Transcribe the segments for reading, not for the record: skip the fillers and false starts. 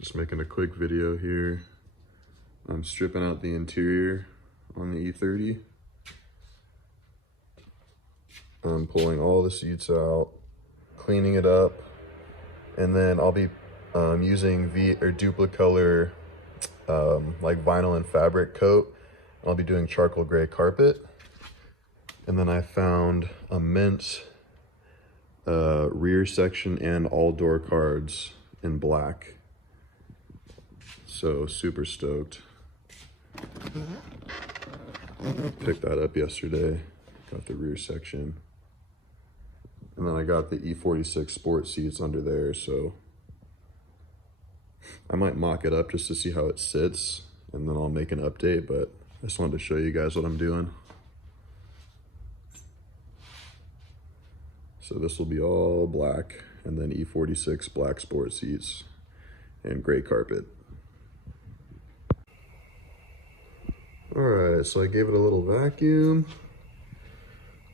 Just making a quick video here. I'm stripping out the interior on the E30. I'm pulling all the seats out, cleaning it up, and then I'll be using Duplicolor like vinyl and fabric coat. I'll be doing charcoal gray carpet. And then I found a mint rear section and all door cards in black. So super stoked. Picked that up yesterday. Got the rear section. And then I got the E46 sport seats under there, so I might mock it up just to see how it sits, and then I'll make an update, but I just wanted to show you guys what I'm doing. So this will be all black, and then E46 black sport seats and gray carpet. All right, so I gave it a little vacuum.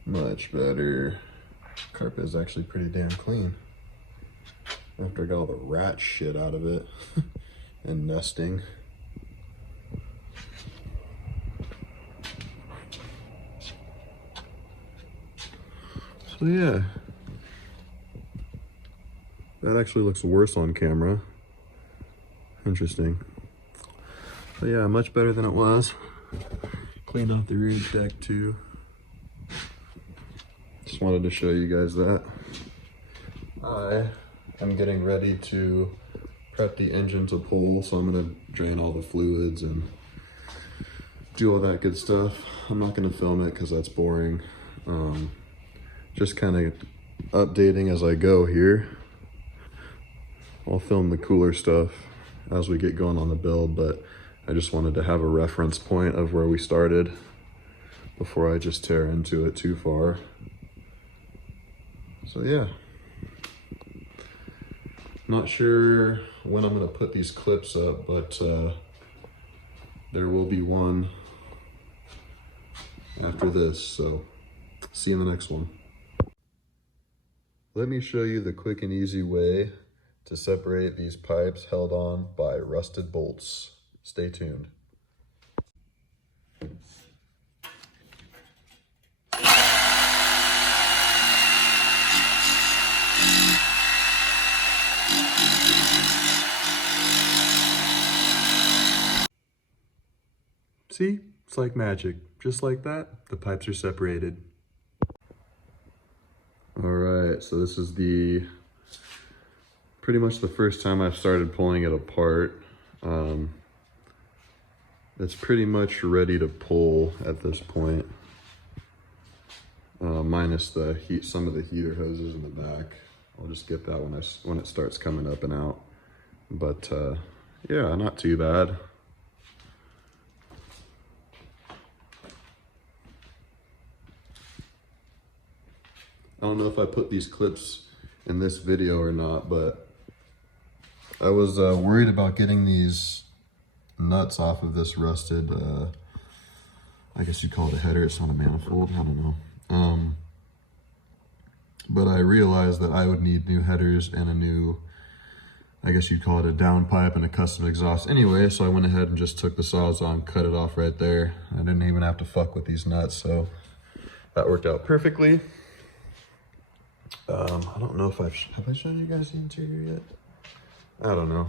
Much better. Carpet is actually pretty damn clean after I got all the rat shit out of it and nesting. So yeah, that actually looks worse on camera. Interesting. But yeah, much better than it was. Cleaned off the rear deck too. Just wanted to show you guys that. I am getting ready to prep the engine to pull, so I'm gonna drain all the fluids and do all that good stuff. I'm not gonna film it because that's boring. Just kind of updating as I go here. I'll film the cooler stuff as we get going on the build, but I just wanted to have a reference point of where we started before I just tear into it too far. So yeah, not sure when I'm gonna put these clips up, but there will be one after this, so see you in the next one. Let me show you the quick and easy way to separate these pipes held on by rusted bolts. Stay tuned. See, it's like magic. Just like that, the pipes are separated. All right, so this is pretty much the first time I've started pulling it apart. It's pretty much ready to pull at this point, minus some of the heater hoses in the back. I'll just get that when it starts coming up and out. But yeah, not too bad. I don't know if I put these clips in this video or not, but I was worried about getting these nuts off of this rusted, I guess you'd call it a header, it's not a manifold, I don't know. But I realized that I would need new headers and a new, I guess you'd call it a downpipe and a custom exhaust anyway, so I went ahead and just took the Sawzall, cut it off right there. I didn't even have to fuck with these nuts, so that worked out perfectly. I don't know if have I shown you guys the interior yet? I don't know.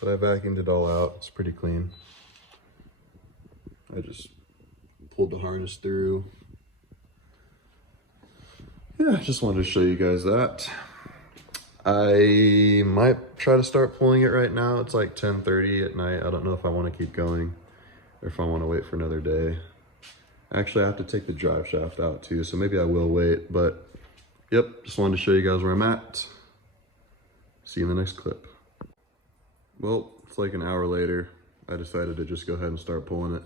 But I vacuumed it all out. It's pretty clean. I just pulled the harness through. Yeah, just wanted to show you guys that. I might try to start pulling it right now. It's like 10:30 at night. I don't know if I want to keep going or if I want to wait for another day. Actually, I have to take the drive shaft out too, so maybe I will wait, but yep, just wanted to show you guys where I'm at. See you in the next clip. Well, it's like an hour later. I decided to just go ahead and start pulling it.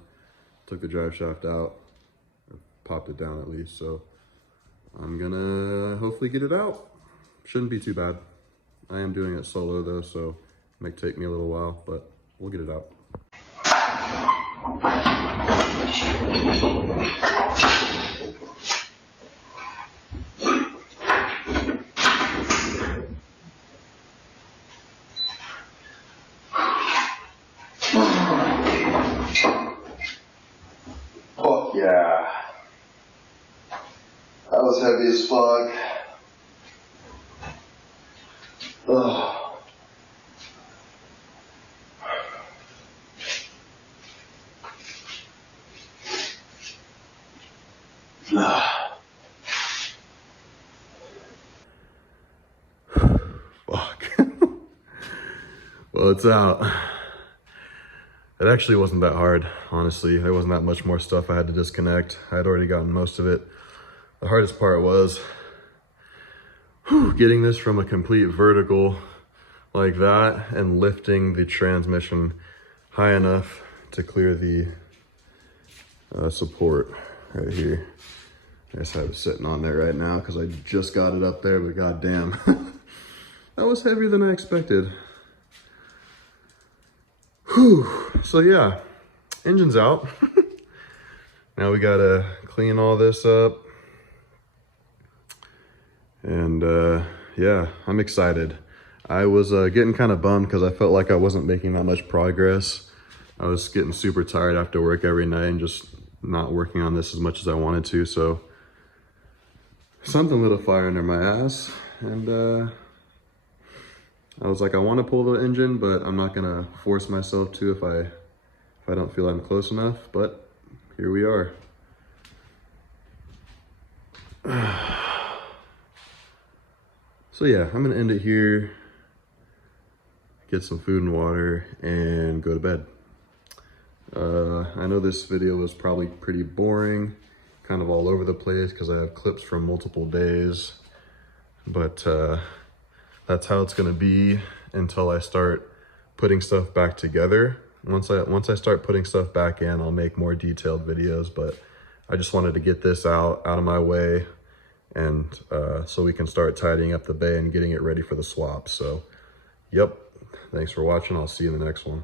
Took the drive shaft out, or popped it down at least, so I'm gonna hopefully get it out. Shouldn't be too bad. I am doing it solo though, so it might take me a little while, but we'll get it out. was heavy as fuck. Ugh. Fuck. Well, it's out. It actually wasn't that hard, honestly. There wasn't that much more stuff I had to disconnect. I had already gotten most of it. The hardest part was getting this from a complete vertical like that and lifting the transmission high enough to clear the support right here. I just have it sitting on there right now because I just got it up there, but goddamn, that was heavier than I expected. Whew. So yeah, engine's out. Now we gotta clean all this up. And yeah, I'm excited. I was getting kind of bummed because I felt like I wasn't making that much progress. I was getting super tired after work every night and just not working on this as much as I wanted to. So something lit a fire under my ass, and I was like, I want to pull the engine, but I'm not gonna force myself to if I don't feel I'm close enough. But here we are. So yeah, I'm gonna end it here, get some food and water, and go to bed. I know this video was probably pretty boring, kind of all over the place because I have clips from multiple days, but that's how it's gonna be until I start putting stuff back together. Once I start putting stuff back in, I'll make more detailed videos, but I just wanted to get this out of my way, and so we can start tidying up the bay and getting it ready for the swap. So, yep, thanks for watching. I'll see you in the next one.